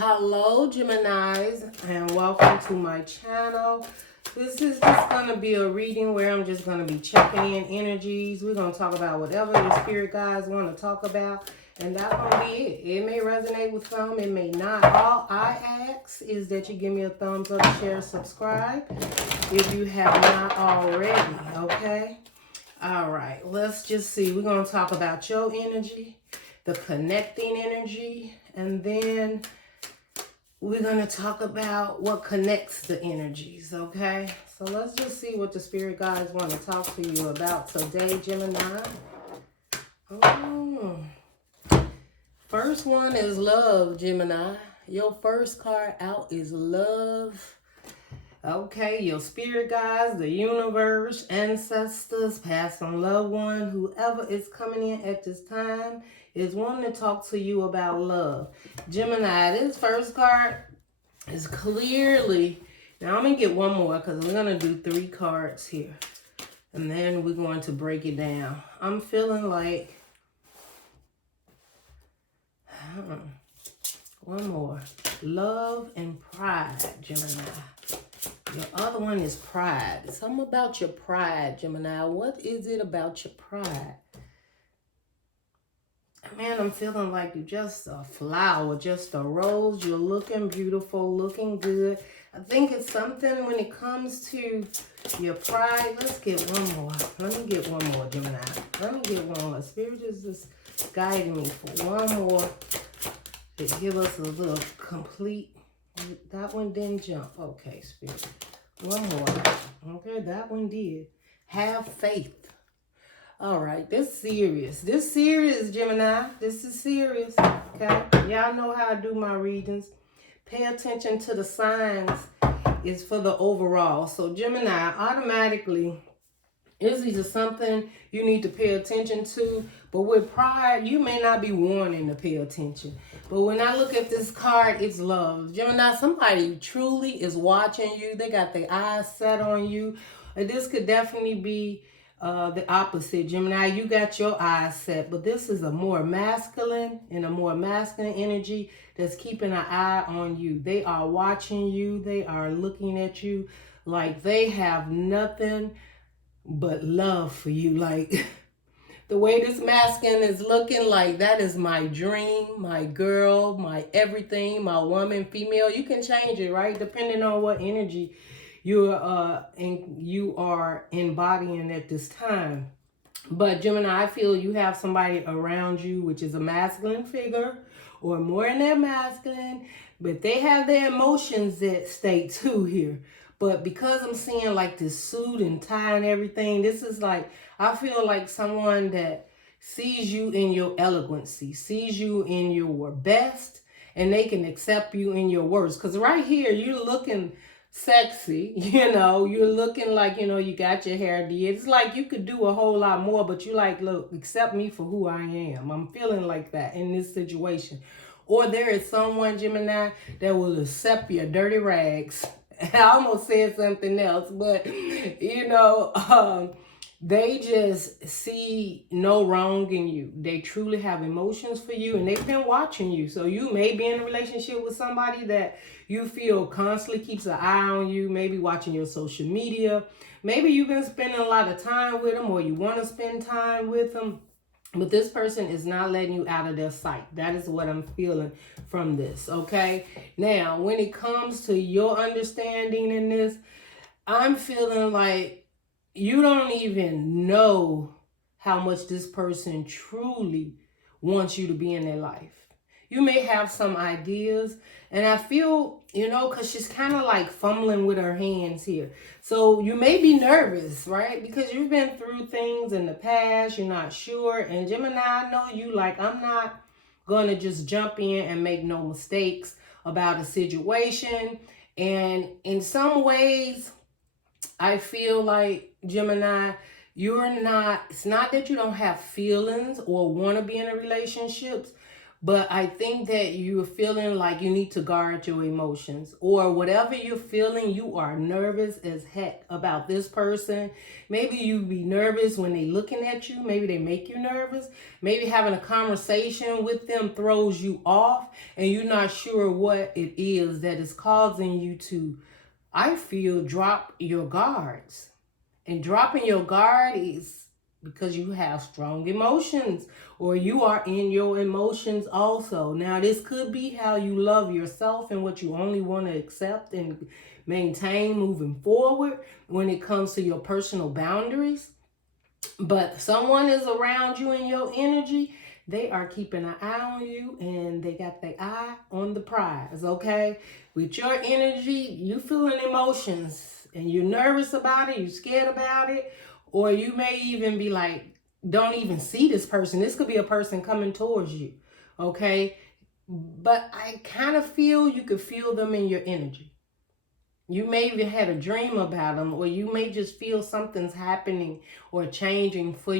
Hello, Geminis, and welcome to my channel. This is just going to be a reading where I'm just going to be checking in energies. We're going to talk about whatever your spirit guides want to talk about, and that's going to be it. It may resonate with some, it may not. All I ask is that you give me a thumbs up, share, subscribe if you have not already, okay? All right, let's just see. We're going to talk about your energy, the connecting energy, and then we're going to talk about what connects the energies, okay? So let's just see what the spirit guides want to talk to you about today, Gemini. First one is love, Gemini. Your first card out is love. Okay, your spirit guides, the universe, ancestors, past and loved one, whoever is coming in at this time is wanting to talk to you about love. Gemini, this first card is clearly, now I'm going to get one more because we're going to do 3 cards here. And then we're going to break it down. I'm feeling like, one more. Love and pride, Gemini. Your other one is pride. Something about your pride, Gemini. What is it about your pride? Man, I'm feeling like you're just a flower, just a rose. You're looking beautiful, looking good. I think it's something when it comes to your pride. Let's get one more. Let me get one more, Gemini. Let me get one more. Spirit is just guiding me for one more to give us a little complete. That one didn't jump. Okay, Spirit. One more. Okay, that one did. Have faith. All right, this serious. This serious, Gemini. This is serious, okay? Y'all know how I do my readings. Pay attention to the signs. It's for the overall. So, Gemini, automatically, is either something you need to pay attention to. But with pride, you may not be wanting to pay attention. But when I look at this card, it's love. Gemini, somebody truly is watching you. They got their eyes set on you. And this could definitely be the opposite, Gemini. You got your eyes set, but this is a more masculine energy that's keeping an eye on you. They are watching you. They are looking at you like they have nothing but love for you. Like the way this masculine is looking, like that is my dream, my girl, my everything, my woman, female. You can change it, right? Depending on what energy you are embodying at this time. But Gemini, I feel you have somebody around you which is a masculine figure or more in their masculine, but they have their emotions at stake too here. But because I'm seeing like this suit and tie and everything, this is like, I feel like someone that sees you in your elegancy, sees you in your best, and they can accept you in your worst. Because right here, you're looking sexy, you're looking like, you got your hair did. It's like you could do a whole lot more, but you like, look, accept me for who I am. I'm feeling like that in this situation. Or there is someone, Gemini, that will accept your dirty rags. I almost said something else, but, they just see no wrong in you. They truly have emotions for you, and they've been watching you. So you may be in a relationship with somebody that you feel constantly keeps an eye on you, maybe watching your social media. Maybe you've been spending a lot of time with them, or you want to spend time with them. But this person is not letting you out of their sight. That is what I'm feeling from this, okay? Now, when it comes to your understanding in this, I'm feeling like you don't even know how much this person truly wants you to be in their life. You may have some ideas, and I feel, because she's kind of like fumbling with her hands here. So you may be nervous, right? Because you've been through things in the past, you're not sure. And Gemini, I know you like, I'm not going to just jump in and make no mistakes about a situation. And in some ways, I feel like, Gemini, it's not that you don't have feelings or want to be in a relationship, But I think that you're feeling like you need to guard your emotions, or whatever you're feeling, you are nervous as heck about this person. Maybe you be nervous when they looking at you. Maybe they make you nervous. Maybe having a conversation with them throws you off and you're not sure what it is that is causing you to, I feel, drop your guards. And dropping your guard is because you have strong emotions, or you are in your emotions also. Now, this could be how you love yourself and what you only want to accept and maintain moving forward when it comes to your personal boundaries. But someone is around you in your energy. They are keeping an eye on you, and they got their eye on the prize, okay? With your energy, you feeling emotions and you're nervous about it, you're scared about it, or you may even be like, don't even see this person. This could be a person coming towards you, okay? But I kind of feel you could feel them in your energy. You may even had a dream about them, or you may just feel something's happening or changing for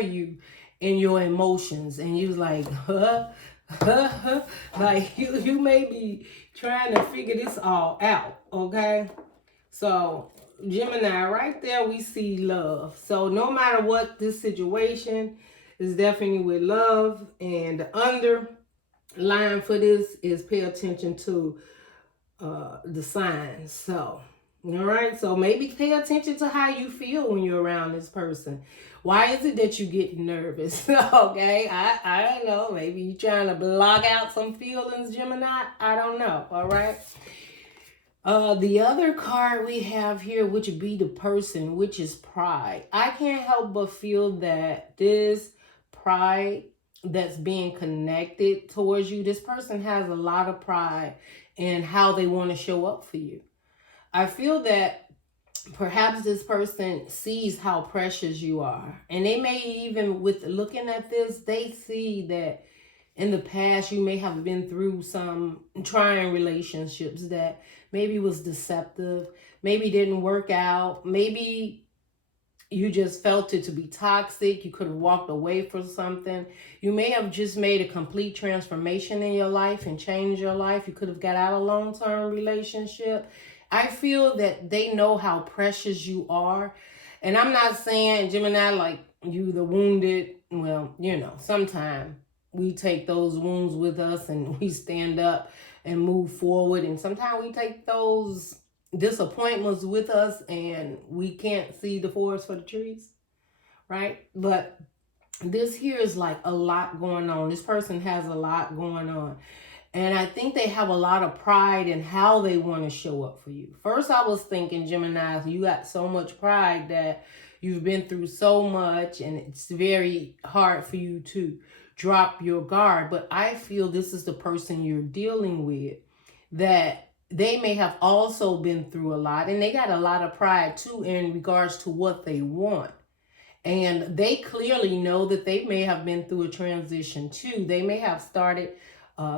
you in your emotions, and you like, like you may be trying to figure this all out, okay? So Gemini, right there we see love. So no matter what this situation is, definitely with love. And the underline for this is pay attention to the signs. So, all right. So maybe pay attention to how you feel when you're around this person. Why is it that you get nervous? Okay. I don't know. Maybe you're trying to block out some feelings, Gemini. I don't know. All right. The other card we have here, which would be the person, which is pride. I can't help but feel that this pride that's being connected towards you, this person has a lot of pride in how they want to show up for you. I feel that perhaps this person sees how precious you are. And they may even, with looking at this, they see that in the past you may have been through some trying relationships that maybe was deceptive, maybe didn't work out, maybe you just felt it to be toxic. You could have walked away from something. You may have just made a complete transformation in your life and changed your life. You could have got out of a long-term relationship. I feel that they know how precious you are. And I'm not saying, Gemini, like you the wounded. Well, you know, sometimes we take those wounds with us and we stand up and move forward. And sometimes we take those disappointments with us and we can't see the forest for the trees, right? But this here is like a lot going on. This person has a lot going on. And I think they have a lot of pride in how they want to show up for you. First, I was thinking, Gemini, you got so much pride that you've been through so much and it's very hard for you to drop your guard. But I feel this is the person you're dealing with, that they may have also been through a lot, and they got a lot of pride too in regards to what they want. And they clearly know that they may have been through a transition too. They may have started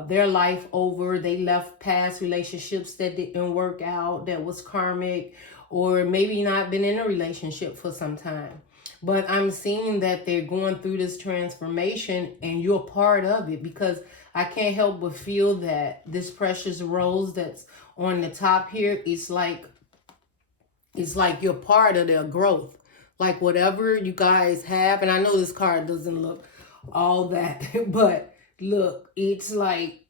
their life over. They left past relationships that didn't work out, that was karmic, or maybe not been in a relationship for some time. But I'm seeing that they're going through this transformation and you're part of it, because I can't help but feel that this precious rose that's on the top here, it's like you're part of their growth. Like whatever you guys have, and I know this card doesn't look all that, but look, it's like,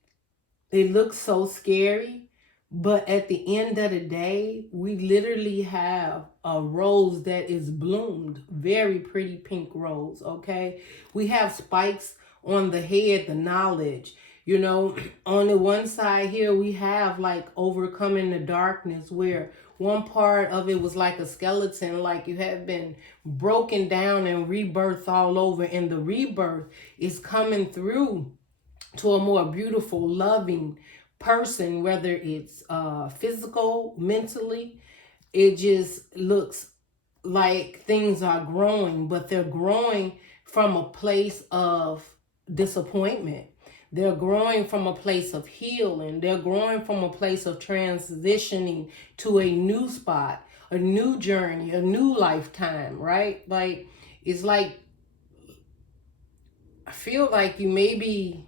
it looks so scary. But at the end of the day, we literally have a rose that is bloomed. Very pretty pink rose, okay? We have spikes on the head, the knowledge. You know, on the one side here, we have like overcoming the darkness, where one part of it was like a skeleton, like you had been broken down and rebirth all over. And the rebirth is coming through to a more beautiful, loving person, whether it's physical, mentally. It just looks like things are growing, but they're growing from a place of disappointment. They're growing from a place of healing. They're growing from a place of transitioning to a new spot, a new journey, a new lifetime, right? Like, it's like, I feel like you maybe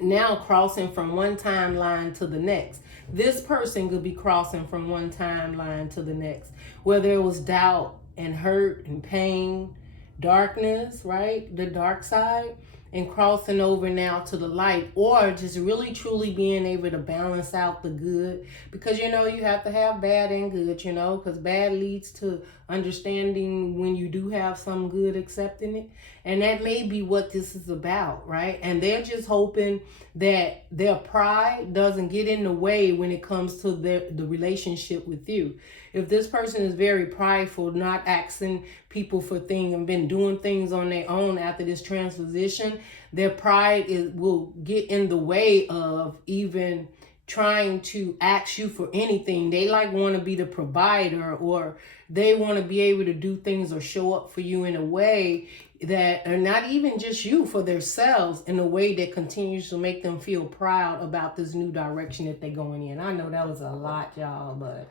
now crossing from one timeline to the next. This person could be crossing from one timeline to the next, where there was doubt and hurt and pain, darkness, right? The dark side, and crossing over now to the light, or just really truly being able to balance out the good, because you know you have to have bad and good, you know, because bad leads to understanding when you do have some good, accepting it. And that may be what this is about, right? And they're just hoping that their pride doesn't get in the way when it comes to the relationship with you. If this person is very prideful, not asking people for things and been doing things on their own after this transposition, their pride will get in the way of even trying to ask you for anything. They like want to be the provider, or they want to be able to do things or show up for you in a way that are not even just you, for themselves, in a way that continues to make them feel proud about this new direction that they're going in. I know that was a lot, y'all, but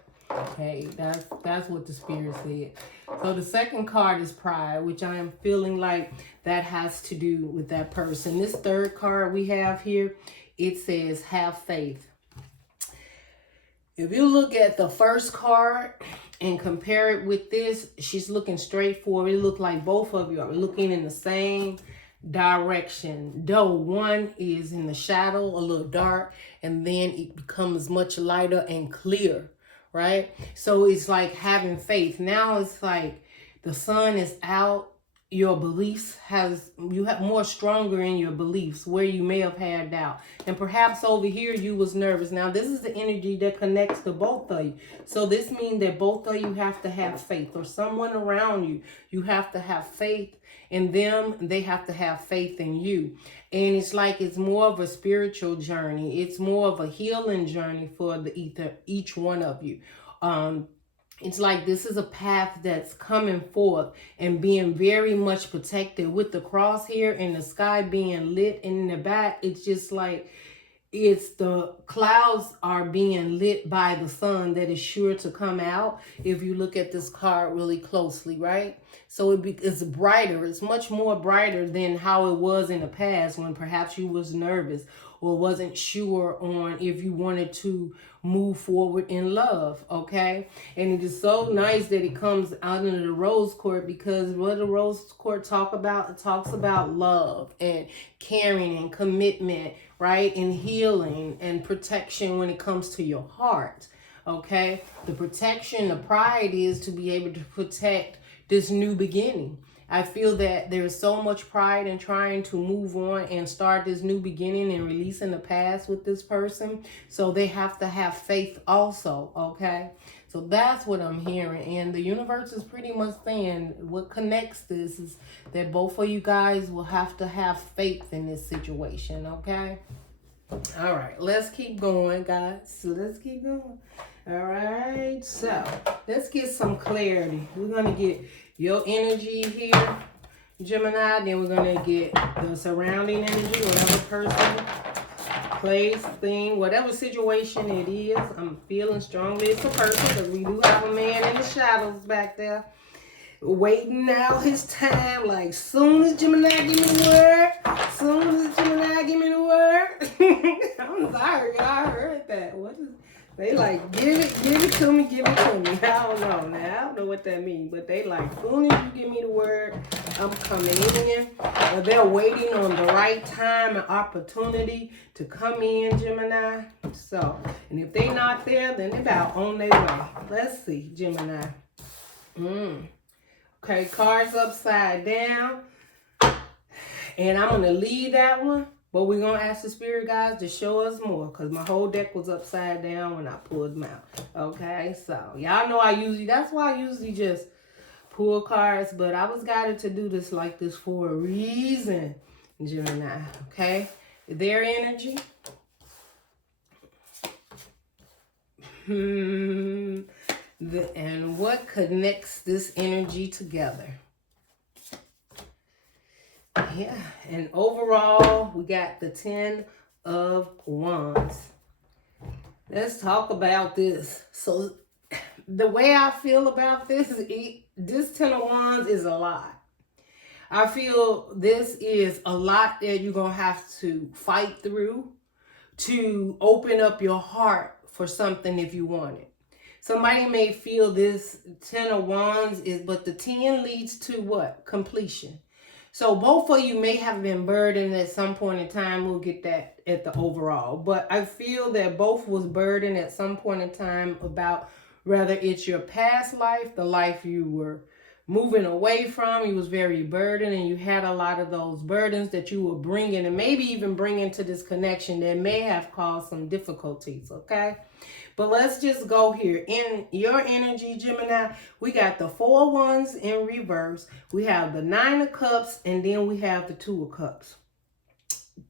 hey, that's what the Spirit said. So the second card is pride, which I am feeling like that has to do with that person. This third card we have here, it says have faith. If you look at the first card and compare it with this, she's looking straight forward. It looks like both of you are looking in the same direction, though one is in the shadow, a little dark, and then it becomes much lighter and clear, right? So it's like having faith. Now it's like the sun is out. Your beliefs you have more stronger in your beliefs where you may have had doubt, and perhaps over here you was nervous. Now this is the energy that connects to both of you, so this means that both of you have to have faith, or someone around you, you have to have faith in them, they have to have faith in you. And it's like it's more of a spiritual journey, it's more of a healing journey for each one of you. It's like this is a path that's coming forth and being very much protected with the cross here and the sky being lit. And in the back, it's just like it's the clouds are being lit by the sun that is sure to come out if you look at this card really closely, right? So it's brighter. It's much more brighter than how it was in the past when perhaps you was nervous or wasn't sure on if you wanted to move forward in love, okay? And it is so nice that it comes out into the rose court, because what the rose court talk about, it talks about love and caring and commitment, right? And healing and protection when it comes to your heart, okay? The protection, the pride is to be able to protect this new beginning. I feel that there's so much pride in trying to move on and start this new beginning and releasing the past with this person. So they have to have faith also, okay? So that's what I'm hearing. And the universe is pretty much saying what connects this is that both of you guys will have to have faith in this situation, okay? All right, let's keep going, guys. So let's keep going. All right, so let's get some clarity. We're going to get your energy here, Gemini. Then we're going to get the surrounding energy, whatever person, place, thing, whatever situation it is. I'm feeling strongly it's a person, because we do have a man in the shadows back there waiting out his time. Like, soon as Gemini give me the word, I'm sorry, y'all heard that. What is they like, give it to me. I don't know now. I don't know what that means, but they like, soon as you give me the word, I'm coming in. Or they're waiting on the right time and opportunity to come in, Gemini. So, and if they not there, then they're about on their way. Let's see, Gemini. Okay, cards upside down. And I'm going to leave that one. But we're going to ask the spirit guides to show us more, because my whole deck was upside down when I pulled them out. Okay, so y'all know that's why I usually just pull cards. But I was guided to do this like this for a reason, Gemini. Okay, their energy. And what connects this energy together? Yeah, and overall, we got the 10 of Wands. Let's talk about this. So, the way I feel about this is this 10 of Wands is a lot. I feel this is a lot that you're going to have to fight through to open up your heart for something if you want it. Somebody may feel this 10 of Wands but the 10 leads to what? Completion. So both of you may have been burdened at some point in time. We'll get that at the overall. But I feel that both was burdened at some point in time about whether it's your past life, the life you were moving away from. You was very burdened and you had a lot of those burdens that you were bringing and maybe even bringing to this connection that may have caused some difficulties, okay? But let's just go here. In your energy, Gemini, we got the 4 of Wands in reverse. We have the 9 of Cups, and then we have the 2 of Cups.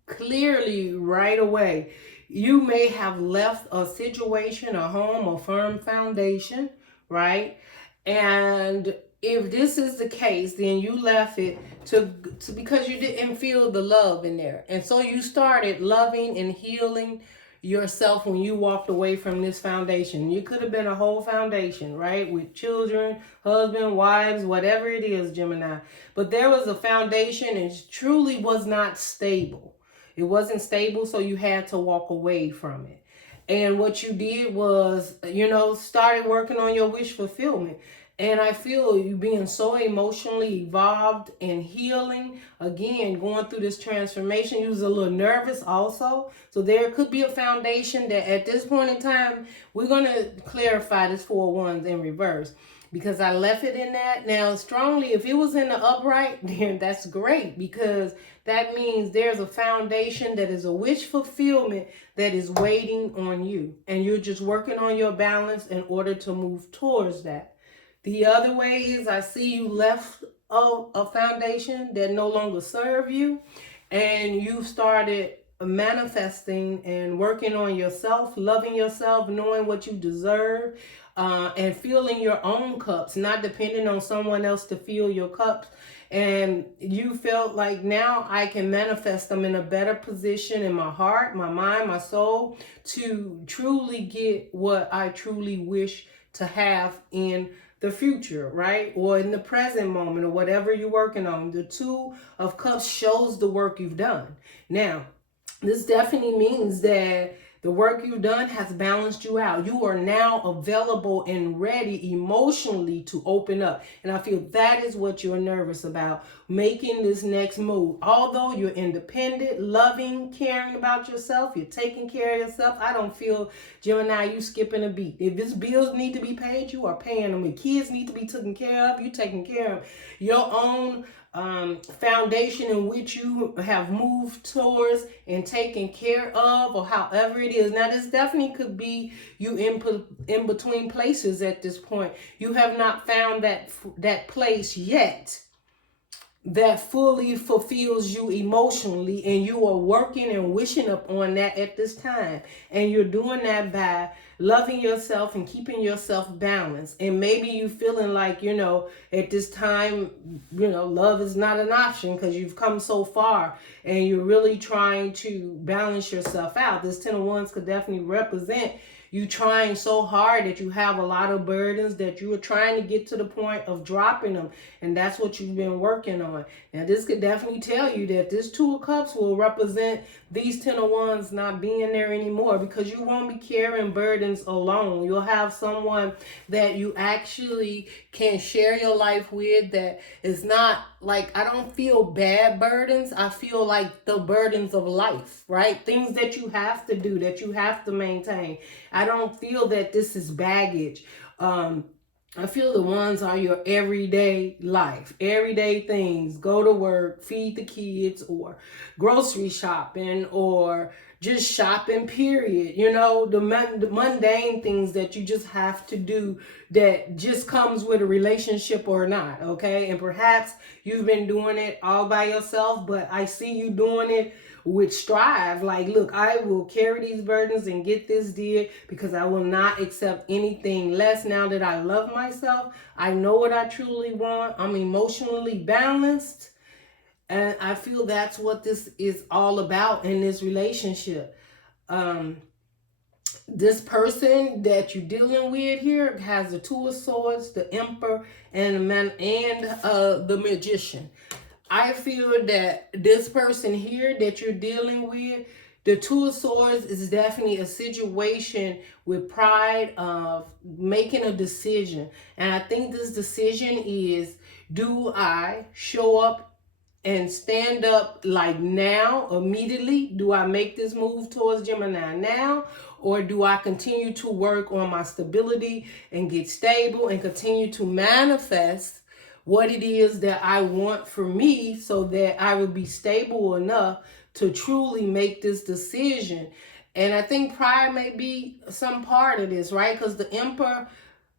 Clearly, right away, you may have left a situation, a home, a firm foundation, right? And if this is the case, then you left it to because you didn't feel the love in there. And so you started loving and healing yourself when you walked away from this foundation. You could have been a whole foundation, right? With children, husband, wives, whatever it is, Gemini. But there was a foundation and it truly was not stable. It wasn't stable, so you had to walk away from it. And what you did was, started working on your wish fulfillment. And I feel you being so emotionally evolved and healing, again, going through this transformation. You was a little nervous also. So there could be a foundation that at this point in time, we're going to clarify this 4 of Wands in reverse. Because I left it in that. Now, strongly, if it was in the upright, then that's great. Because that means there's a foundation that is a wish fulfillment that is waiting on you. And you're just working on your balance in order to move towards that. The other way is I see you left a foundation that no longer serve you. And you started manifesting and working on yourself, loving yourself, knowing what you deserve, and filling your own cups, not depending on someone else to fill your cups. And you felt like now I can manifest them in a better position in my heart, my mind, my soul, to truly get what I truly wish to have in the future, right? Or in the present moment, or whatever you're working on. The 2 of Cups shows the work you've done. Now, this definitely means that the work you've done has balanced you out. You are now available and ready emotionally to open up. And I feel that is what you're nervous about, making this next move. Although you're independent, loving, caring about yourself, you're taking care of yourself, I don't feel, Gemini, you skipping a beat. If these bills need to be paid, you are paying them. If kids need to be taken care of, you taking care of your own foundation in which you have moved towards and taken care of, or however it is. Now, this definitely could be you in between places at this point. You have not found that place yet that fully fulfills you emotionally, and you are working and wishing up on that at this time. And you're doing that by loving yourself and keeping yourself balanced. And maybe you feeling like, at this time, love is not an option because you've come so far and you're really trying to balance yourself out. This 10 of Wands could definitely represent you trying so hard that you have a lot of burdens that you are trying to get to the point of dropping them. And that's what you've been working on. Now, this could definitely tell you that this 2 of Cups will represent these 10 of Wands not being there anymore, because you won't be carrying burdens alone. You'll have someone that you actually can share your life with that is not like, I don't feel bad burdens. I feel like the burdens of life, right? Things that you have to do, that you have to maintain. I don't feel that this is baggage. I feel the ones are your everyday life, everyday things. Go to work, feed the kids, or grocery shopping, or just shopping, period. The mundane things that you just have to do that just comes with a relationship or not, okay? And perhaps you've been doing it all by yourself, but I see you doing it with strive. Like, look, I will carry these burdens and get this did, because I will not accept anything less. Now that I love myself, I know what I truly want. I'm emotionally balanced. And I feel that's what this is all about in this relationship. This person that you're dealing with here has the 2 of Swords, the Emperor, and the Magician. I feel that this person here that you're dealing with, the Two of Swords is definitely a situation with pride of making a decision. And I think this decision is, do I show up and stand up like now, immediately? Do I make this move towards Gemini now? Or do I continue to work on my stability and get stable and continue to manifest what it is that I want for me so that I will be stable enough to truly make this decision? And I think pride may be some part of this, right? Because the Emperor,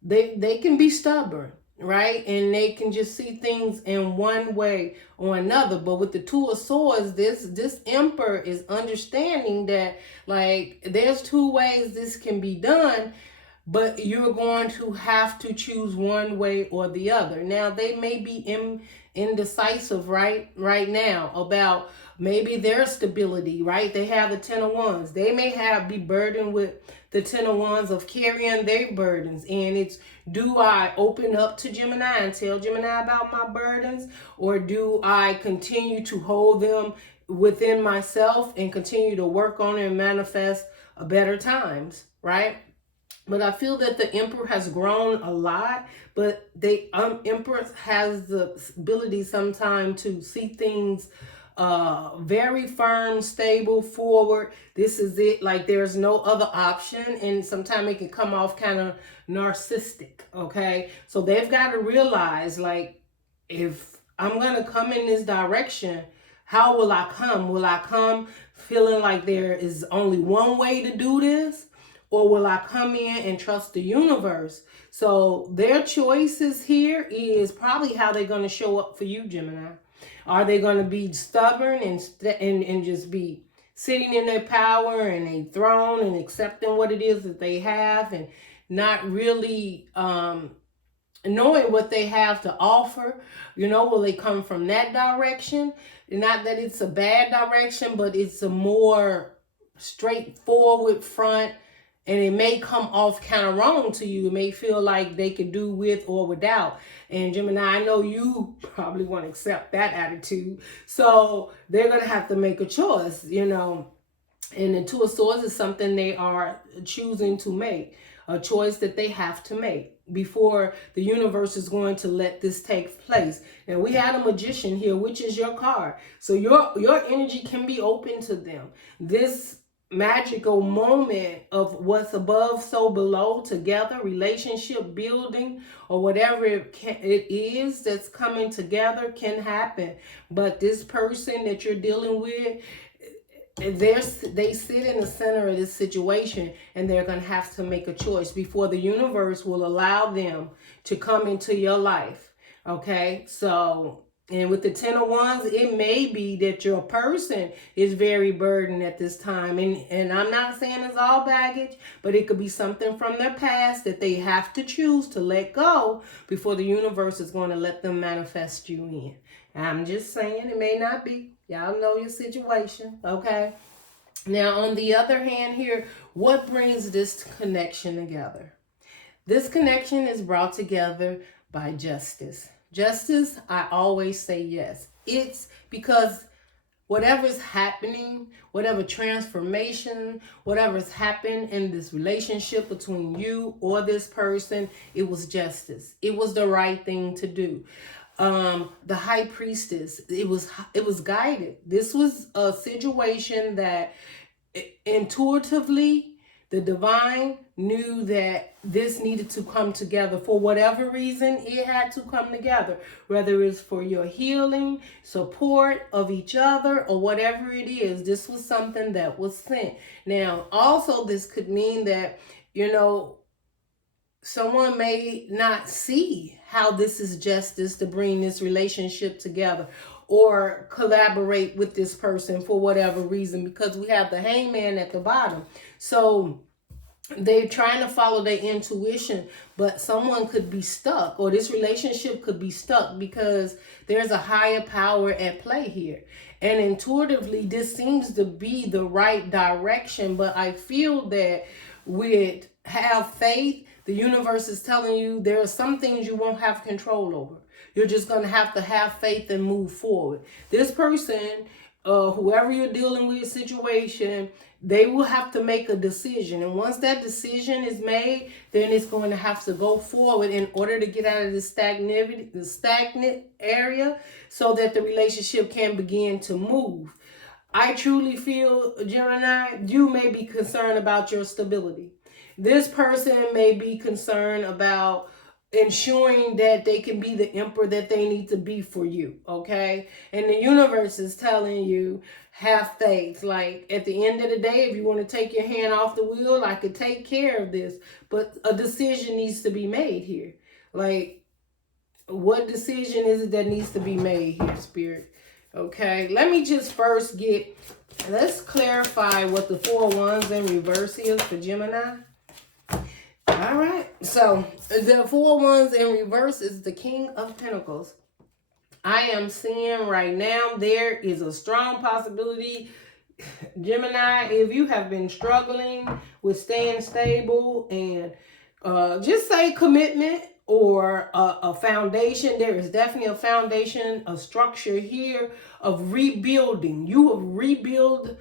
they can be stubborn, right? And they can just see things in one way or another. But with the Two of Swords, this Emperor is understanding that, like, there's two ways this can be done, but you're going to have to choose one way or the other. Now, they may be indecisive right now about maybe their stability, right? They have the Ten of Wands. They may be burdened with the Ten of Wands of carrying their burdens. And it's, do I open up to Gemini and tell Gemini about my burdens? Or do I continue to hold them within myself and continue to work on it and manifest better times, right? But I feel that the Emperor has grown a lot, but the Emperor has the ability sometimes to see things very firm, stable, forward. This is it. Like, there's no other option. And sometimes it can come off kind of narcissistic. Okay. So they've got to realize, like, if I'm going to come in this direction, how will I come? Will I come feeling like there is only one way to do this? Or will I come in and trust the universe? So their choices here is probably how they're going to show up for you, Gemini. Are they going to be stubborn and just be sitting in their power and their throne and accepting what it is that they have and not really knowing what they have to offer? You know, will they come from that direction? Not that it's a bad direction, but it's a more straightforward front. And it may come off kind of wrong to you. It may feel like they could do with or without. And Gemini, I know you probably want to accept that attitude. So they're going to have to make a choice, you know. And the Two of Swords is something they are choosing to make. A choice that they have to make before the universe is going to let this take place. And we had a Magician here, which is your card. So your energy can be open to them. This magical moment of what's above, so below, together, relationship building, or whatever it is that's coming together can happen. But this person that you're dealing with, they sit in the center of this situation, and they're going to have to make a choice before the universe will allow them to come into your life. Okay, so, and with the Ten of Wands, it may be that your person is very burdened at this time. And I'm not saying it's all baggage, but it could be something from their past that they have to choose to let go before the universe is going to let them manifest you in. I'm just saying, it may not be. Y'all know your situation, okay? Now, on the other hand here, what brings this connection together? This connection is brought together by justice. Justice, I always say yes. It's because whatever's happening, whatever transformation, whatever's happened in this relationship between you or this person, it was justice. It was the right thing to do. The High Priestess, it was guided. This was a situation that intuitively the divine knew that this needed to come together. For whatever reason, it had to come together, whether it's for your healing, support of each other, or whatever it is. This was something that was sent. Now, also, this could mean that, you know, someone may not see how this is justice to bring this relationship together or collaborate with this person for whatever reason, because we have the Hangman at the bottom. So they're trying to follow their intuition, but someone could be stuck, or this relationship could be stuck because there's a higher power at play here. And intuitively, this seems to be the right direction, but I feel that with have faith The universe is telling you there are some things you won't have control over. You're just going to have faith and move forward. This person, whoever you're dealing with, situation, they will have to make a decision. And once that decision is made, then it's going to have to go forward in order to get out of the stagnant area so that the relationship can begin to move. I truly feel, Gemini, you may be concerned about your stability. This person may be concerned about ensuring that they can be the emperor that they need to be for you, okay? And the universe is telling you, have faith. Like, at the end of the day, if you want to take your hand off the wheel, I could take care of this. But a decision needs to be made here. Like, what decision is it that needs to be made here, Spirit? Okay, let me just first let's clarify what the 4 of Wands in reverse is for Gemini. All right, so the 4 of Wands in reverse is the King of Pentacles. I am seeing right now there is a strong possibility, Gemini, if you have been struggling with staying stable and just say commitment or a foundation. There is definitely a foundation, a structure here of rebuilding. You will rebuild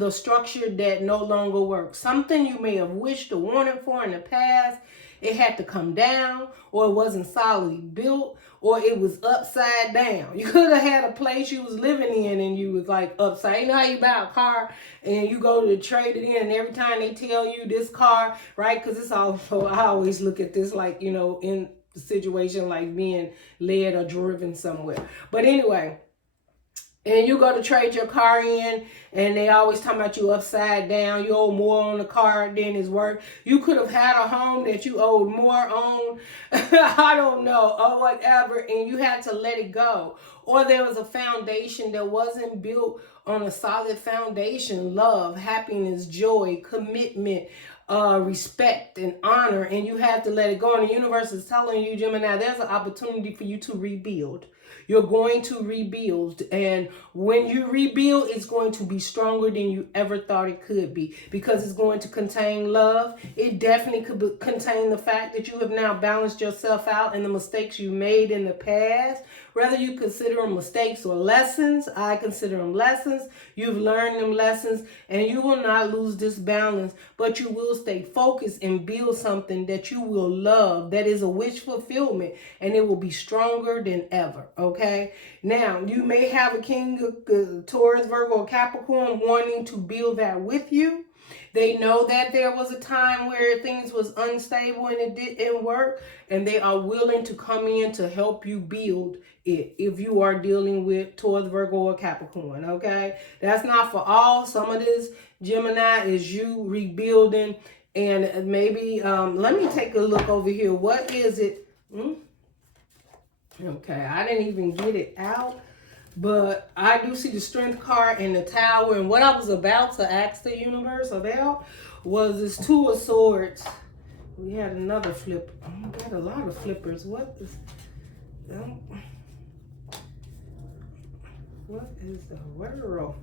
the structure that no longer works. Something you may have wished or wanted for in the past, it had to come down, or it wasn't solidly built, or it was upside down. You could have had a place you was living in and you was like upside. You know how you buy a car and you go to trade it in, and every time they tell you this car, right? Because it's also, I always look at this like, you know, in the situation like being led or driven somewhere. But anyway, and you go to trade your car in, and they always talking about you upside down. You owe more on the car than it's worth. You could have had a home that you owed more on, I don't know, or whatever, and you had to let it go. Or there was a foundation that wasn't built on a solid foundation, love, happiness, joy, commitment, respect, and honor, and you had to let it go. And the universe is telling you, Gemini, there's an opportunity for you to rebuild. You're going to rebuild, and when you rebuild, it's going to be stronger than you ever thought it could be, because it's going to contain love. It definitely could contain the fact that you have now balanced yourself out and the mistakes you made in the past. Whether you consider them mistakes or lessons, I consider them lessons. You've learned them lessons, and you will not lose this balance, but you will stay focused and build something that you will love, that is a wish fulfillment, and it will be stronger than ever, okay? Now, you may have a King of Taurus, Virgo, or Capricorn wanting to build that with you. They know that there was a time where things was unstable and it didn't work, and they are willing to come in to help you build it if you are dealing with Taurus, Virgo, or Capricorn, okay? That's not for all. Some of this, Gemini, is you rebuilding, and maybe, let me take a look over here. What is it? Okay, I didn't even get it out. But I do see the Strength card and the Tower. And what I was about to ask the universe about was this 2 of Swords. We had another flip. We got a lot of flippers. What is the world?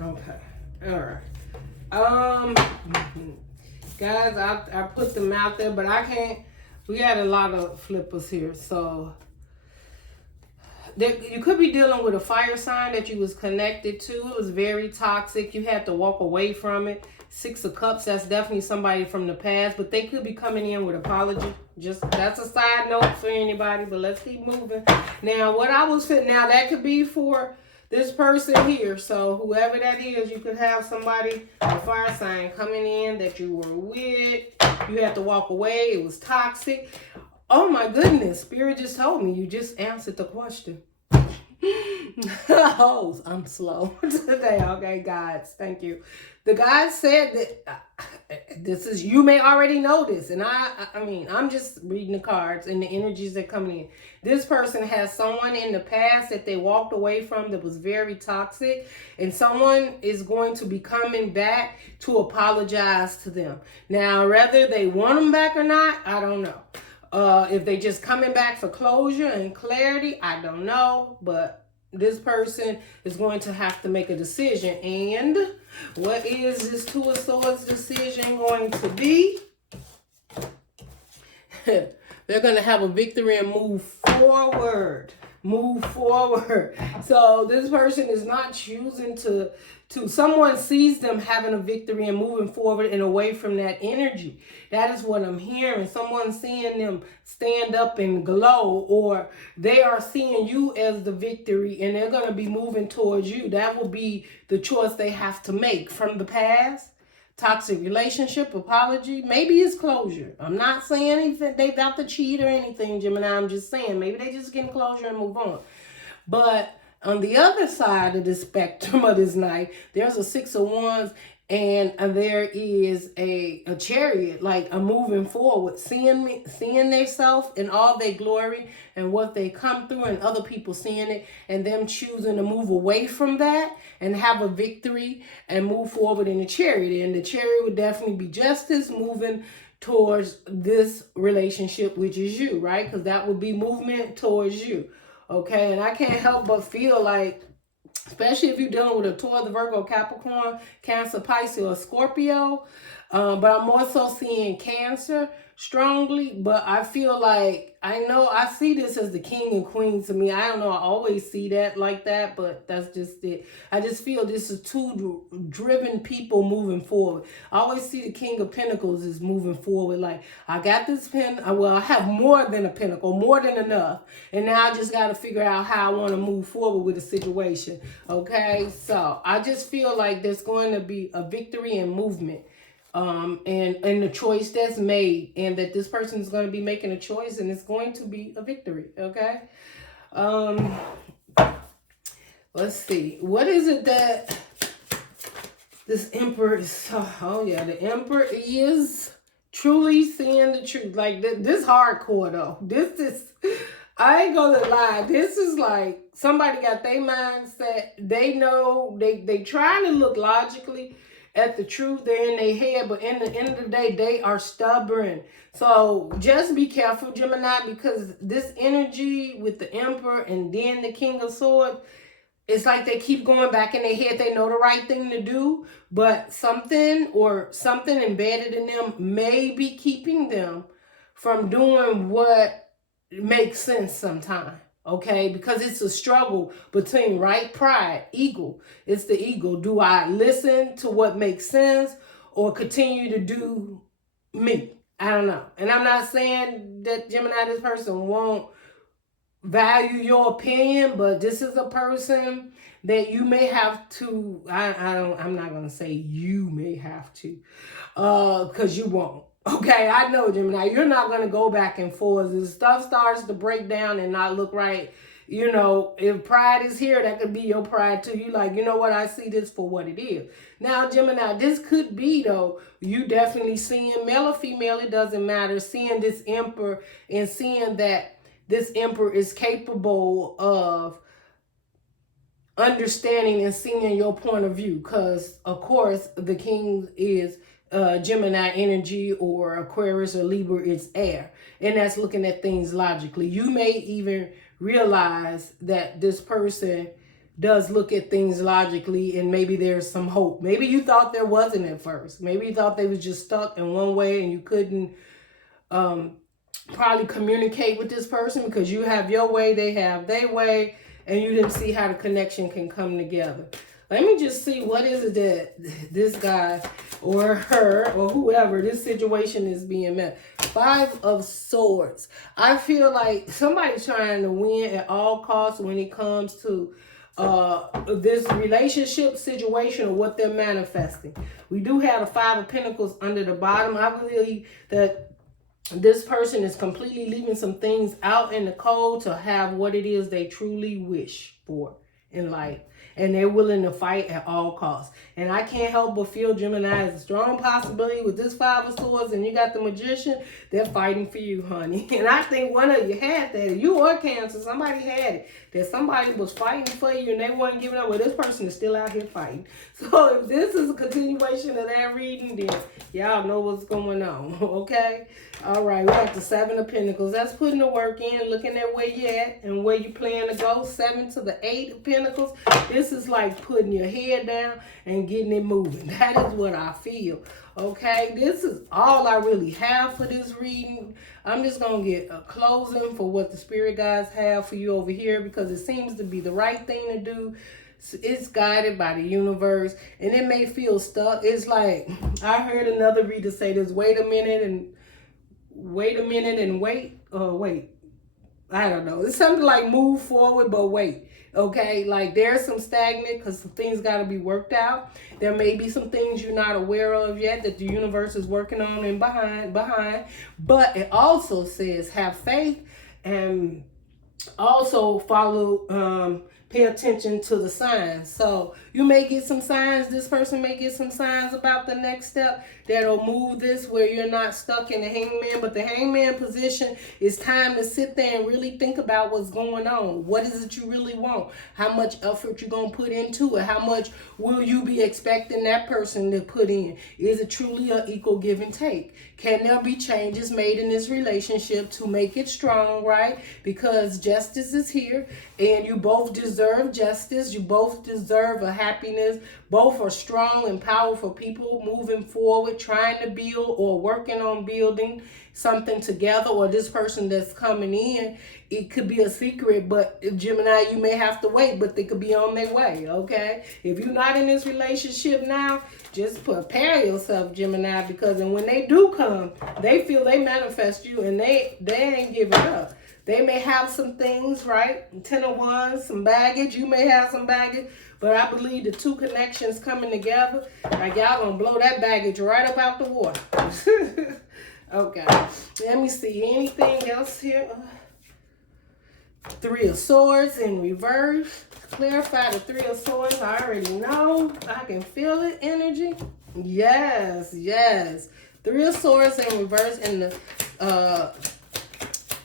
Okay. All right. Guys, I put them out there, but I can't. We had a lot of flippers here, so you could be dealing with a fire sign that you was connected to. It was very toxic. You had to walk away from it. 6 of Cups, that's definitely somebody from the past, but they could be coming in with apology. Just, that's a side note for anybody, but let's keep moving. Now, what I was saying, now that could be for this person here. So whoever that is, you could have somebody, a fire sign, coming in that you were with. You had to walk away. It was toxic. Oh my goodness, Spirit just told me you just answered the question. Oh, I'm slow today. Okay, guys, thank you. The guys said that this is, you may already know this, and I mean, I'm just reading the cards and the energies that come in. This person has someone in the past that they walked away from that was very toxic, and someone is going to be coming back to apologize to them. Now, whether they want them back or not, I don't know. If they just coming back for closure and clarity, I don't know. But this person is going to have to make a decision. And what is this 2 of Swords decision going to be? they're going to have a victory and move forward. Move forward. So this person is not choosing to someone sees them having a victory and moving forward and away from that energy. That is what I'm hearing. Someone seeing them stand up and glow, or they are seeing you as the victory and they're going to be moving towards you. That will be the choice they have to make from the past. Toxic relationship, apology, maybe it's closure. I'm not saying anything, they got to cheat or anything, Gemini. I'm just saying maybe they just getting closure and move on. But on the other side of the spectrum of this night, there's a 6 of Wands, and there is a Chariot, like a moving forward, seeing themselves in all their glory and what they come through, and other people seeing it and them choosing to move away from that and have a victory and move forward in the Chariot. And the Chariot would definitely be justice, moving towards this relationship, which is you, right? Because that would be movement towards you. Okay, and I can't help but feel like, especially if you're dealing with a Taurus, Virgo, Capricorn, Cancer, Pisces, or Scorpio, but I'm more so seeing Cancer strongly. But I feel like, I see this as the king and queen to me. I don't know, I always see that like that, but that's just it. I just feel this is two driven people moving forward. I always see the King of Pentacles is moving forward. Like, I got this I have more than a pentacle, more than enough. And now I just got to figure out how I want to move forward with the situation. Okay, so I just feel like there's going to be a victory and movement. And the choice that's made, and that this person is going to be making a choice, and it's going to be a victory. Okay. Let's see. What is it that this Emperor is? Oh yeah, the Emperor is truly seeing the truth. Like this hardcore though. This is, I ain't gonna lie. This is like somebody got their mindset. They know they trying to look logically at the truth. They're in their head, but in the end of the day, they are stubborn. So just be careful, Gemini, because this energy with the Emperor and then the King of Swords, it's like they keep going back in their head. They know the right thing to do, but something embedded in them may be keeping them from doing what makes sense sometimes. Okay, because it's a struggle between pride, ego. It's the ego. Do I listen to what makes sense or continue to do me? I don't know. And I'm not saying that Gemini, this person won't value your opinion, but this is a person that you may have to, I'm not going to say you may have to, because you won't. Okay, I know, Gemini, you're not going to go back and forth. If stuff starts to break down and not look right, you know, if pride is here, that could be your pride too. You like, you know what, I see this for what it is. Now, Gemini, this could be, though, you definitely seeing, male or female, it doesn't matter, seeing this Emperor and seeing that this Emperor is capable of understanding and seeing your point of view. Because, of course, the King is Gemini energy, or Aquarius or Libra, it's air. And that's looking at things logically. You may even realize that this person does look at things logically, and maybe there's some hope. Maybe you thought there wasn't at first. Maybe you thought they was just stuck in one way and you couldn't probably communicate with this person because you have your way, they have their way, and you didn't see how the connection can come together. Let me just see, what is it that this guy or her or whoever, this situation is being met. 5 of Swords. I feel like somebody's trying to win at all costs when it comes to this relationship situation or what they're manifesting. We do have the 5 of Pentacles under the bottom. I believe that this person is completely leaving some things out in the cold to have what it is they truly wish for in life. And they're willing to fight at all costs. And I can't help but feel, Gemini, has a strong possibility with this 5 of Swords, and you got the Magician, they're fighting for you, honey. And I think one of you had that. You or Cancer, somebody had it. That somebody was fighting for you and they weren't giving up. Well, this person is still out here fighting. So if this is a continuation of that reading, then y'all know what's going on, okay? All right, we got the 7 of Pentacles. That's putting the work in, looking at where you at and where you plan to go. 7 to the 8 of Pentacles. This This is like putting your head down and getting it moving. That is what I feel. Okay, this is all I really have for this reading. I'm just going to get a closing for what the spirit guides have for you over here, because it seems to be the right thing to do. It's guided by the universe, and it may feel stuck. It's like, I heard another reader say this, wait a minute and wait. I don't know. It's something like move forward, but wait. Okay, like there's some stagnant because some things got to be worked out. There may be some things you're not aware of yet that the universe is working on and behind. But it also says have faith and also follow, pay attention to the signs. So you may get some signs. This person may get some signs about the next step that'll move this where you're not stuck in the hangman. But the hangman position is time to sit there and really think about what's going on. What is it you really want? How much effort you're going to put into it? How much will you be expecting that person to put in? Is it truly an equal give and take? Can there be changes made in this relationship to make it strong, right? Because justice is here and you both deserve justice. You both deserve a happiness. Both are strong and powerful people moving forward, trying to build or working on building something together. Or this person that's coming in, it could be a secret, but Gemini, you may have to wait, but they could be on their way, okay? If you're not in this relationship now, just prepare yourself, Gemini, because and when they do come, they feel they manifest you and they ain't giving up. They may have some things, right? 10 of Wands, some baggage. You may have some baggage, but I believe the two connections coming together, like y'all gonna blow that baggage right up out the water. Okay, let me see anything else here. Three of Swords in reverse. Clarify the Three of Swords. I already know. I can feel it. Energy. Yes, yes. Three of Swords in reverse and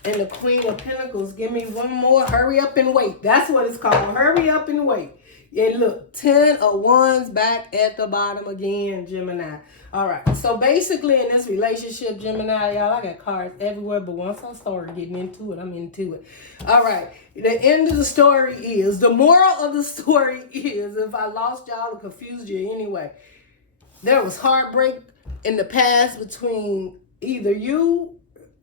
the Queen of Pentacles. Give me one more. Hurry up and wait. That's what it's called. Hurry up and wait. And look, 10 of Wands back at the bottom again, Gemini. All right. So basically in this relationship, Gemini, y'all, I got cards everywhere. But once I start getting into it, I'm into it. All right. The end of the story is, the moral of the story is, if I lost y'all or confused you anyway, there was heartbreak in the past between either you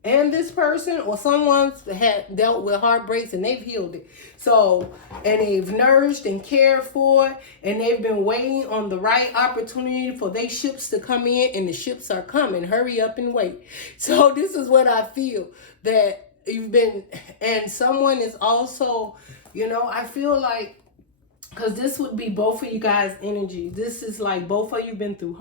and this person, or someone's had dealt with heartbreaks and they've healed it. So, and they've nourished and cared for it, and they've been waiting on the right opportunity for their ships to come in, and the ships are coming. Hurry up and wait. So this is what I feel, that you've been, and someone is also, you know, I feel like, because this would be both of you guys' energy. This is like both of you been through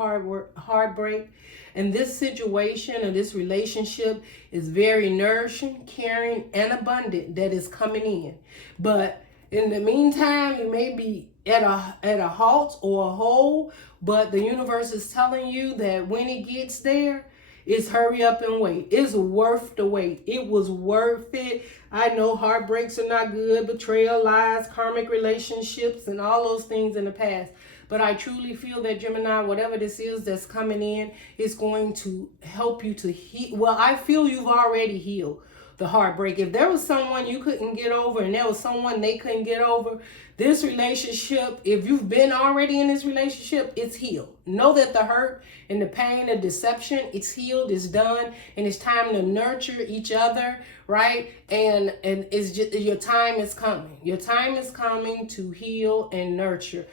heartbreak. And this situation or this relationship is very nourishing, caring, and abundant that is coming in. But in the meantime, you may be at a halt or a hole, but the universe is telling you that when it gets there, it's hurry up and wait. It's worth the wait. It was worth it. I know heartbreaks are not good, betrayal, lies, karmic relationships, and all those things in the past. But I truly feel that, Gemini, whatever this is that's coming in, is going to help you to heal. Well, I feel you've already healed the heartbreak. If there was someone you couldn't get over and there was someone they couldn't get over, this relationship, if you've been already in this relationship, it's healed. Know that the hurt and the pain, the deception, it's healed, it's done, and it's time to nurture each other, right? And it's just, your time is coming. Your time is coming to heal and nurture.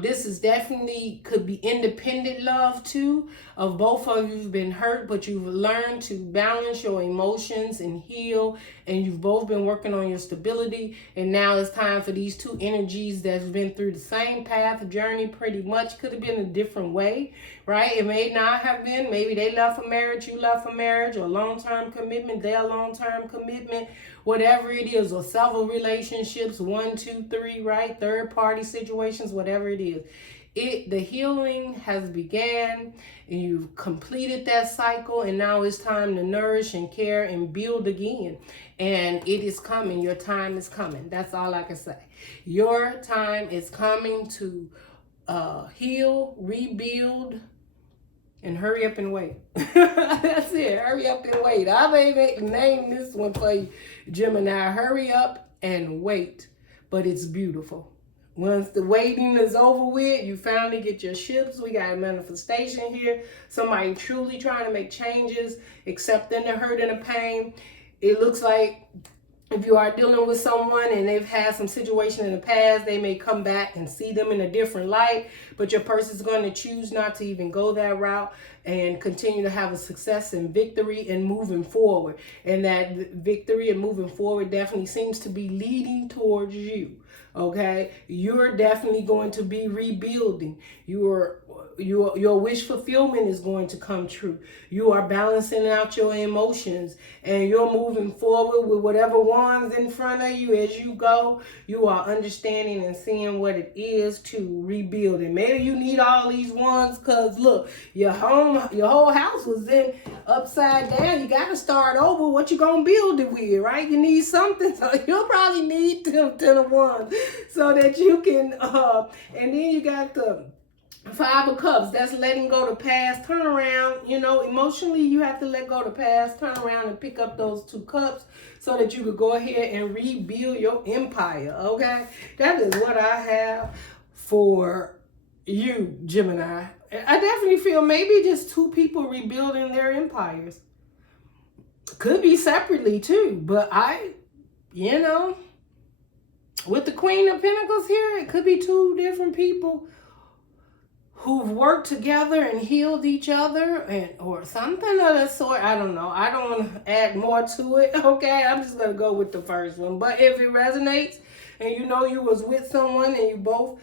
This is definitely could be independent love too, of both of you've been hurt, but you've learned to balance your emotions and heal, and you've both been working on your stability, and now it's time for these two energies that's been through the same path, journey pretty much, could have been a different way, right? It may not have been. Maybe they left for marriage, you left for marriage, or long-term commitment, their long-term commitment, whatever it is, or several relationships, 1, 2, 3, right? Third party situations, whatever it is. The healing has began, and you've completed that cycle, and now it's time to nourish and care and build again. And it is coming. Your time is coming. That's all I can say. Your time is coming to heal, rebuild, and hurry up and wait. That's it. Hurry up and wait. I may name this one for you, Gemini. Hurry up and wait. But it's beautiful. Once the waiting is over with, you finally get your ships. We got a manifestation here. Somebody truly trying to make changes, accepting the hurt and the pain. It looks like if you are dealing with someone and they've had some situation in the past, they may come back and see them in a different light, but your person's going to choose not to even go that route and continue to have a success and victory and moving forward. And that victory and moving forward definitely seems to be leading towards you. Okay, you're definitely going to be rebuilding. Your wish fulfillment is going to come true. You are balancing out your emotions and you're moving forward with whatever wands in front of you as you go. You are understanding and seeing what it is to rebuild. And maybe you need all these wands because look, your whole house was in upside down. You got to start over. What you gonna build it with, right? You need something, so you'll probably need 10 of wands so that you can. And then you got the 5 of Cups. That's letting go the past. Turn around. You know, emotionally, you have to let go the past. Turn around and pick up those 2 cups so that you could go ahead and rebuild your empire. Okay, that is what I have for you, Gemini. I definitely feel maybe just 2 people rebuilding their empires. Could be separately too, but you know, with the Queen of Pentacles here, it could be 2 different people who've worked together and healed each other or something of that sort. I don't know. I don't want to add more to it. Okay, I'm just going to go with the first one. But if it resonates and you know you was with someone and you both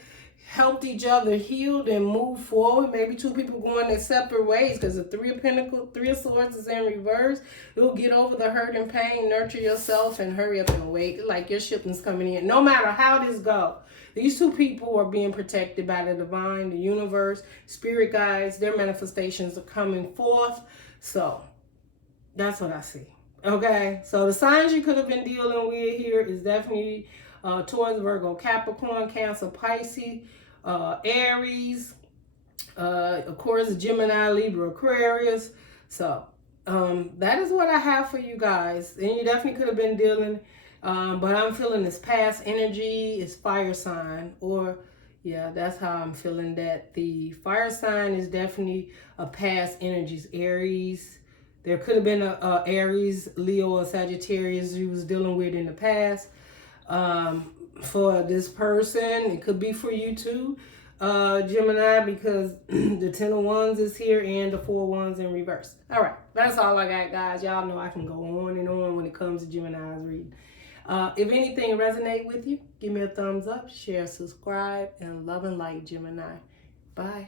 helped each other heal and move forward, maybe 2 people going their separate ways because the 3 of Pentacles, 3 of Swords is in reverse. You'll get over the hurt and pain, nurture yourself, and hurry up and wait. Like your shipping's coming in. No matter how this goes, these 2 people are being protected by the divine, the universe, spirit guides. Their manifestations are coming forth. So that's what I see. Okay, so the signs you could have been dealing with here is definitely Taurus, Virgo, Capricorn, Cancer, Pisces, Aries, of course, Gemini, Libra, Aquarius. So that is what I have for you guys. And you definitely could have been dealing, but I'm feeling this past energy is fire sign, or yeah, that's how I'm feeling that the fire sign is definitely a past energies. Aries. There could have been a Aries, Leo, or Sagittarius you was dealing with in the past. For this person, it could be for you too, Gemini, because the 10 of Wands is here and the 4 of Wands in reverse. All right, that's all I got, guys. Y'all know I can go on and on when it comes to Gemini's reading. If anything resonate with you, give me a thumbs up, share, subscribe, and love and light, Gemini. Bye.